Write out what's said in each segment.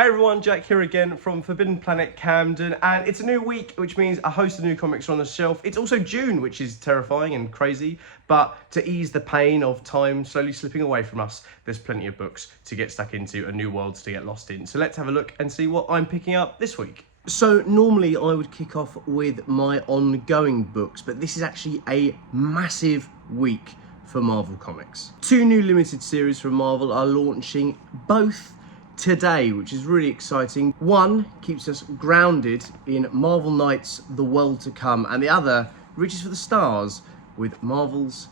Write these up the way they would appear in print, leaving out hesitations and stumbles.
Hey everyone, Jack here again from Forbidden Planet Camden, and it's a new week, which means a host of new comics are on the shelf. It's also June, which is terrifying and crazy, but to ease the pain of time slowly slipping away from us, there's plenty of books to get stuck into and new worlds to get lost in. So let's have a look and see what I'm picking up this week. So normally I would kick off with my ongoing books, but this is actually a massive week for Marvel Comics. Two new limited series from Marvel are launching both today, which is really exciting. One keeps us grounded in Marvel Knights' The World to Come, and the other reaches for the stars with Marvel's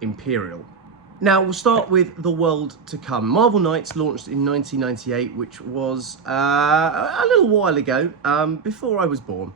Imperial. Now, we'll start with The World to Come. Marvel Knights launched in 1998, which was a little while ago, before I was born.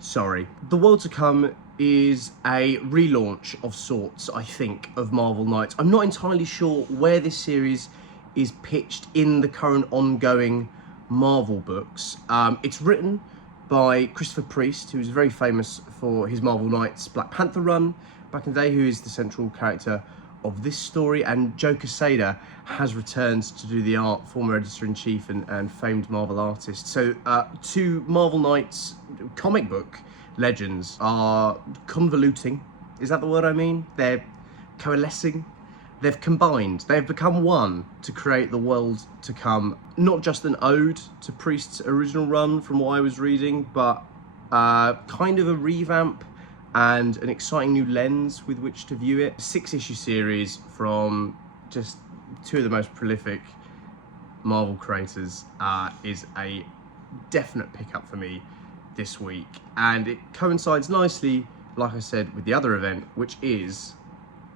Sorry. The World to Come is a relaunch of sorts, I think, of Marvel Knights. I'm not entirely sure where this series is pitched in the current ongoing Marvel books. It's written by Christopher Priest, who's very famous for his Marvel Knights Black Panther run back in the day, who is the central character of this story, and Joe Quesada has returned to do the art, former editor-in-chief and famed Marvel artist. So two Marvel Knights comic book legends are convoluting. Is that the word I mean? They're coalescing. They've combined, they've become one to create The World to Come. Not just an ode to Priest's original run from what I was reading, but kind of a revamp and an exciting new lens with which to view it. A 6-issue series from just two of the most prolific Marvel creators is a definite pickup for me this week. And it coincides nicely, like I said, with the other event, which is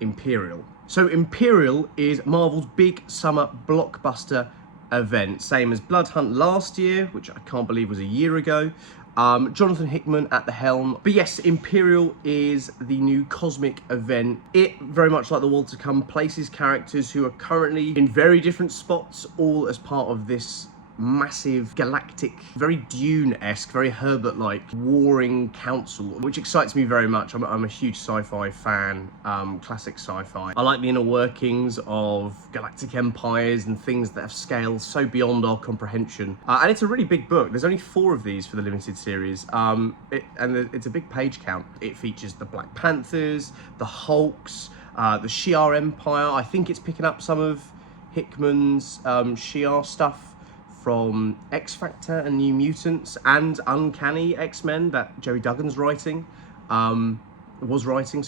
Imperial. So Imperial is Marvel's big summer blockbuster event, same as Blood Hunt last year, which I can't believe was a year ago. Jonathan Hickman at the helm. But yes, Imperial is the new cosmic event. It, very much like The World to Come, places characters who are currently in very different spots, all as part of this massive, galactic, very Dune-esque, very Herbert-like warring council, which excites me very much. I'm a huge sci-fi fan, classic sci-fi. I like the inner workings of galactic empires and things that have scales so beyond our comprehension. And it's a really big book. There's only 4 of these for the limited series, and it's a big page count. It features the Black Panthers, the Hulks, the Shi'ar Empire. I think it's picking up some of Hickman's Shi'ar stuff from X Factor and New Mutants and Uncanny X-Men that Joey Duggan's was writing,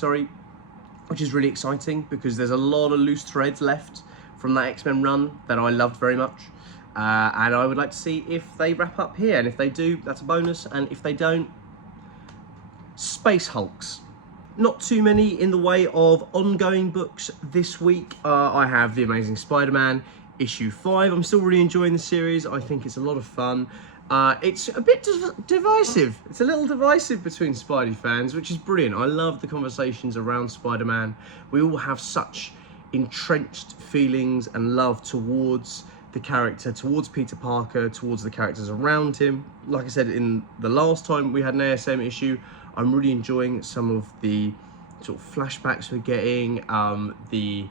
which is really exciting because there's a lot of loose threads left from that X-Men run that I loved very much. And I would like to see if they wrap up here, and if they do, that's a bonus, and if they don't, Space Hulks. Not too many in the way of ongoing books this week. I have The Amazing Spider-Man issue 5. I'm still really enjoying the series. I think it's a lot of fun. It's a bit divisive. It's a little divisive between Spidey fans, which is brilliant. I love the conversations around Spider-Man. We all have such entrenched feelings and love towards the character, towards Peter Parker, towards the characters around him. Like I said in the last time we had an ASM issue, I'm really enjoying some of the sort of flashbacks we're getting, the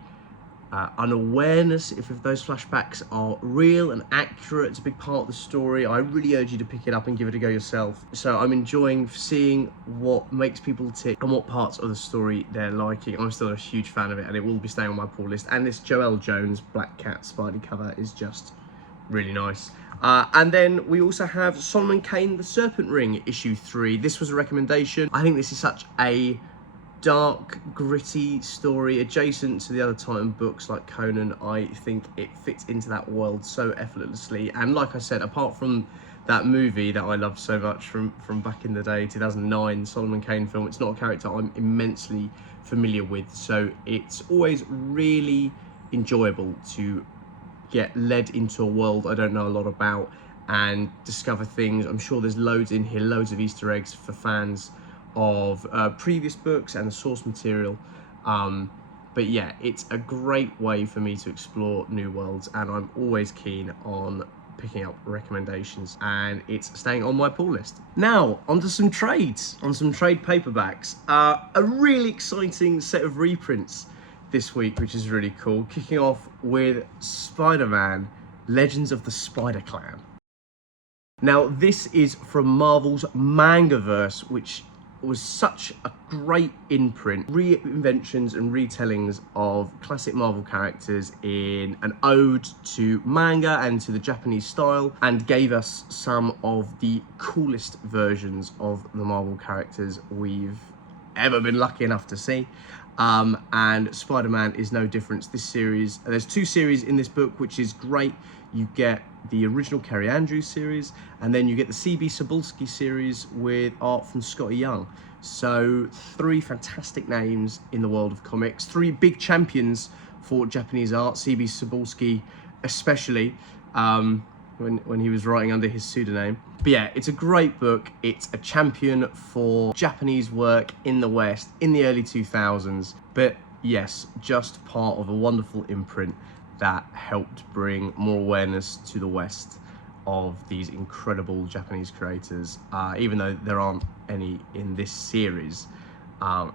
unawareness if those flashbacks are real and accurate. It's a big part of the story. I really urge you to pick it up and give it a go yourself. So I'm enjoying seeing what makes people tick and what parts of the story they're liking. I'm still a huge fan of it, and it will be staying on my pull list. And this Joelle Jones Black Cat Spidey cover is just really nice. And then we also have Solomon Kane The Serpent Ring issue 3. This was a recommendation. I think this is such a dark, gritty story adjacent to the other Titan books like Conan. I think it fits into that world so effortlessly. And like I said, apart from that movie that I loved so much from back in the day, 2009 Solomon Kane film, it's not a character I'm immensely familiar with. So it's always really enjoyable to get led into a world I don't know a lot about and discover things. I'm sure there's loads in here, loads of Easter eggs for fans of previous books and the source material. But yeah, it's a great way for me to explore new worlds, and I'm always keen on picking up recommendations, and it's staying on my pull list. Now, onto some trades, on some trade paperbacks. A really exciting set of reprints this week, which is really cool. Kicking off with Spider-Man Legends of the Spider Clan. Now, this is from Marvel's Mangaverse, which was such a great imprint, reinventions and retellings of classic Marvel characters in an ode to manga and to the Japanese style, and gave us some of the coolest versions of the Marvel characters we've ever been lucky enough to see. And Spider-Man is no different. This series, there's 2 series in this book, which is great. You get the original Kerry Andrews series, and then you get the C.B. Cebulski series with art from Scotty Young. So 3 fantastic names in the world of comics, 3 big champions for Japanese art, C.B. Cebulski especially, when he was writing under his pseudonym. But yeah, it's a great book. It's a champion for Japanese work in the West in the early 2000s. But yes, just part of a wonderful imprint that helped bring more awareness to the West of these incredible Japanese creators. Even though there aren't any in this series,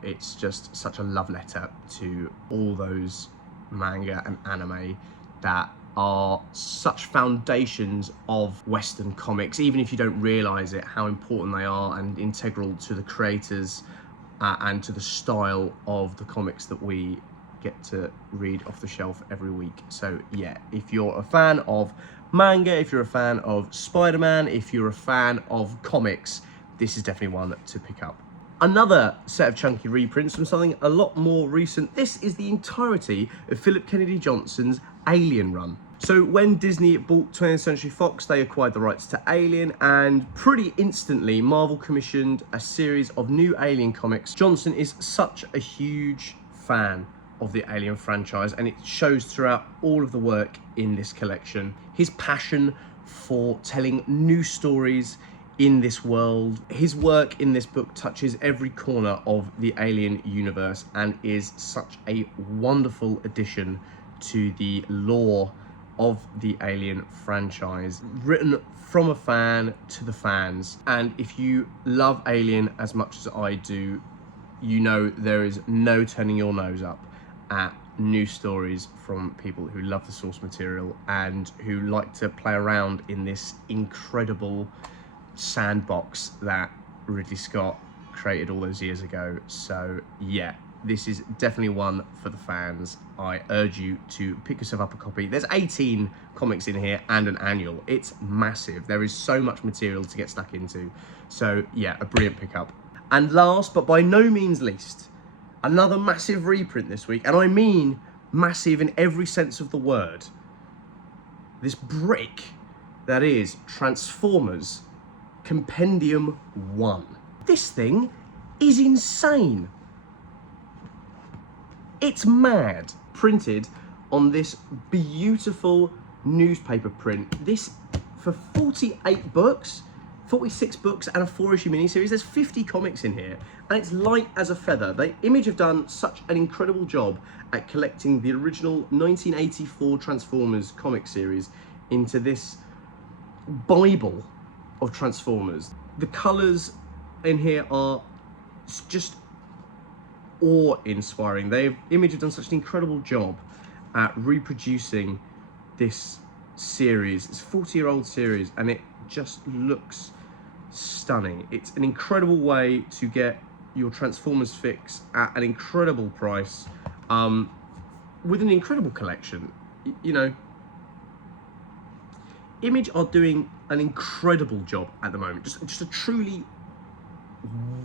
it's just such a love letter to all those manga and anime that are such foundations of Western comics, even if you don't realize it, how important they are and integral to the creators and to the style of the comics that we get to read off the shelf every week. So yeah, if you're a fan of manga, if you're a fan of Spider-Man, if you're a fan of comics, this is definitely one to pick up. Another set of chunky reprints from something a lot more recent. This is the entirety of Philip Kennedy Johnson's Alien run. So when Disney bought 20th Century Fox, they acquired the rights to Alien, and pretty instantly Marvel commissioned a series of new Alien comics. Johnson is such a huge fan of the Alien franchise, and it shows throughout all of the work in this collection. His passion for telling new stories in this world. His work in this book touches every corner of the Alien universe and is such a wonderful addition to the lore of the Alien franchise, written from a fan to the fans. And if you love Alien as much as I do, you know there is no turning your nose up at new stories from people who love the source material and who like to play around in this incredible sandbox that Ridley Scott created all those years ago. So yeah, this is definitely one for the fans. I urge you to pick yourself up a copy. There's 18 comics in here and an annual. It's massive. There is so much material to get stuck into. So yeah, a brilliant pickup. And last but by no means least, another massive reprint this week, and I mean massive in every sense of the word. This brick that is Transformers Compendium 1. This thing is insane. It's mad. Printed on this beautiful newspaper print. This for 48 books, 46 books and a 4-issue miniseries. There's 50 comics in here, and it's light as a feather. The Image have done such an incredible job at collecting the original 1984 Transformers comic series into this Bible of Transformers. The colours in here are just awe-inspiring. Image have done such an incredible job at reproducing this series. It's a 40-year-old series, and it just looks stunning. It's an incredible way to get your Transformers fix at an incredible price, with an incredible collection. You know, Image are doing an incredible job at the moment. Just a truly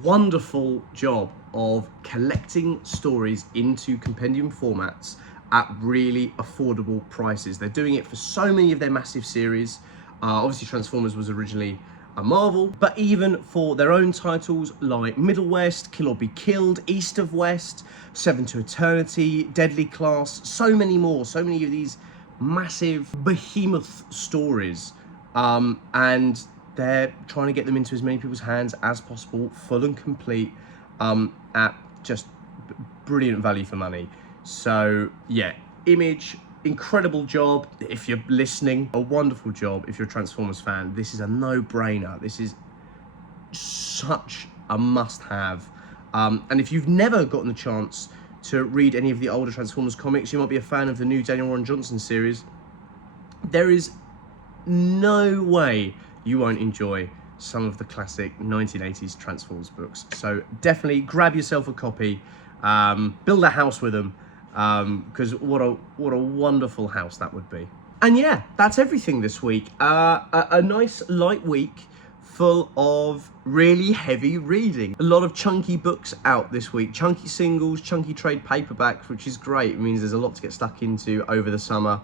wonderful job of collecting stories into compendium formats at really affordable prices. They're doing it for so many of their massive series. Obviously Transformers was originally a Marvel, but even for their own titles like Middle West, Kill or Be Killed, East of West, Seven to Eternity, Deadly Class, so many more, so many of these massive behemoth stories, and they're trying to get them into as many people's hands as possible, full and complete, at just brilliant value for money. So yeah, Image, incredible job. If you're listening, a wonderful job. If you're a Transformers fan, this is a no-brainer. This is such a must-have. And if you've never gotten the chance to read any of the older Transformers comics, you might be a fan of the new Daniel Warren Johnson series. there is no way you won't enjoy some of the classic 1980s Transformers books. So definitely grab yourself a copy, build a house with them, because what a wonderful house that would be. And yeah, that's everything this week. A nice light week full of really heavy reading. A lot of chunky books out this week, chunky singles, chunky trade paperbacks, which is great. It means there's a lot to get stuck into over the summer.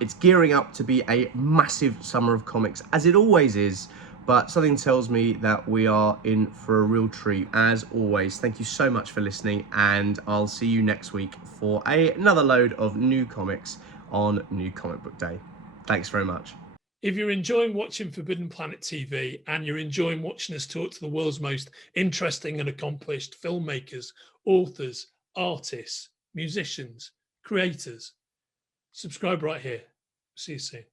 It's gearing up to be a massive summer of comics, as it always is, but something tells me that we are in for a real treat. As always, thank you so much for listening, and I'll see you next week for another load of new comics on New Comic Book Day. Thanks very much. If you're enjoying watching Forbidden Planet TV and you're enjoying watching us talk to the world's most interesting and accomplished filmmakers, authors, artists, musicians, creators, subscribe right here. See you soon.